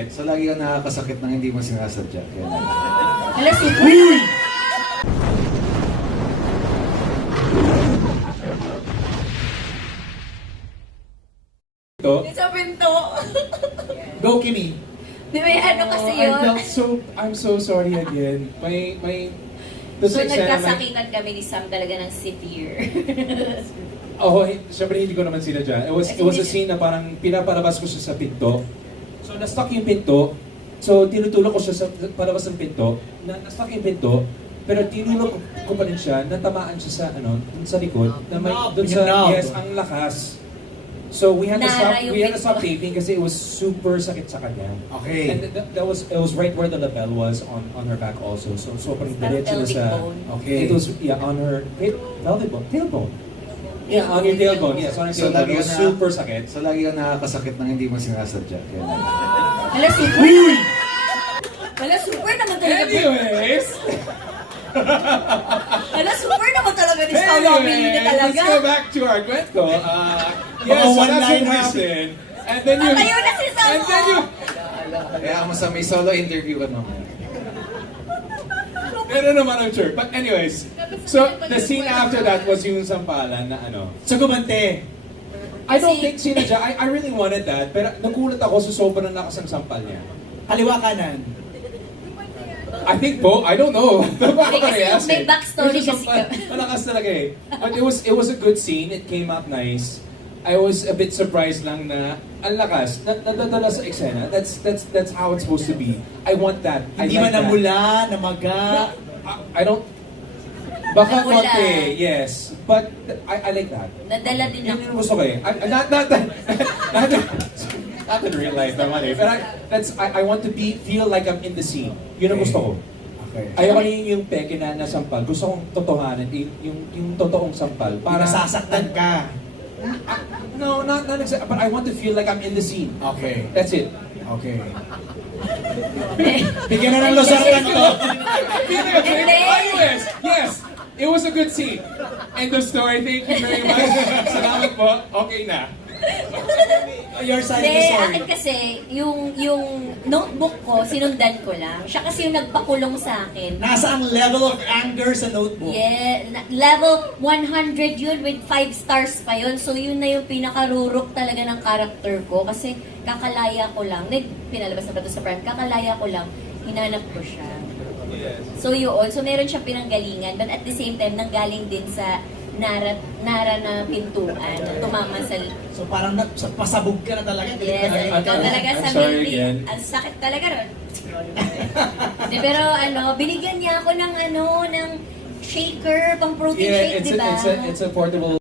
sakit. So lagi kang nakakasakit ng hindi mo sinasadya. Kaya Alas, Ito, sa pinto. Go, Kimi. Di ba ano kasi I yun? felt I'm so sorry again. So nagkasakitan kami ni Sam talaga ng severe. Siyempre hindi ko naman sinadya. It was a scene na parang pinapalabas ko siya sa pinto. So na-stuck yung pinto. So tinutulak ko siya sa palabas ng pinto. Na-stuck yung pinto. Pero tinulak ko pa rin siya, natamaan siya sa dun sa likod. Na may, dun sa, yes, ang lakas. So we had to stop taping kasi it was super sakit sa kanya. Okay. And it was right where the lapel was on her back also. So sobrang diretso na sa Okay. It was on her pelvic bone, tailbone. Yeah, on your tailbone. Yes, on your So, tailbone. lagi It was ka na- super sakit. So lagi kang nakakasakit ng hindi mo sinasadya. Kaya Alas, super. Alas, super naman talaga. Anyways, Alas, super naman talaga ni Stolomini na talaga. let's go back to our kwento. Yes, so that's what happened. And then you... Tayo na si Sam. And then you... kaya mo sa may solo interview ka naman. No, naman, I'm sure. But anyways, so the scene after that was yung sampalan na So, gumante. I don't think sinadya. I really wanted that. Pero nagulat ako sa sobrang lakas ng sampal niya. Kaliwa kanan. I think both. I don't know. Kasi may backstory kasi Malakas talaga eh. But it was a good scene. It came out nice. I was a bit surprised lang na ang lakas. Nadadala sa eksena. That's how it's supposed to be. I want that. Hindi I man like that. namula, namaga. I don't... Baka Namula. konti, yes. But I like that. Nadala din Yun ako. yung gusto ko eh. Not in real life naman eh. But I want to feel like I'm in the scene. Yun ang gusto ko. Okay. Ayoko na yung peke na nasampal. Gusto kong totohanan, yung totoong sampal. Para sasaktan ka. No, not exactly. But I want to feel like I'm in the scene. Okay. That's it. Okay. Bigyan na ng losartan to. Anyways, yes, it was a good scene. End of story. Thank you very much. Salamat po. Okay na. Your side of Hindi, the story. akin kasi, yung notebook ko, sinundan ko lang. Siya kasi yung nagpakulong sa akin. Nasa ang level of anger sa notebook. Yeah, level 100 yun with 5 stars pa yun. So yun na yung pinakarurok talaga ng character ko kasi kakalaya ko lang. Pinalabas na ba ito sa Prime? Kakalaya ko lang, hinanap ko siya. So yun, so meron siya pinanggalingan but at the same time nanggaling din sa Nara na pintuan na tumama sa... So parang pasabog ka na talaga. Yes, ikaw talaga I'm sa sorry Mindy. again. Ang sakit talaga ron. Pero binigyan niya ako ng ng shaker, pang protein shake, di ba? It's a portable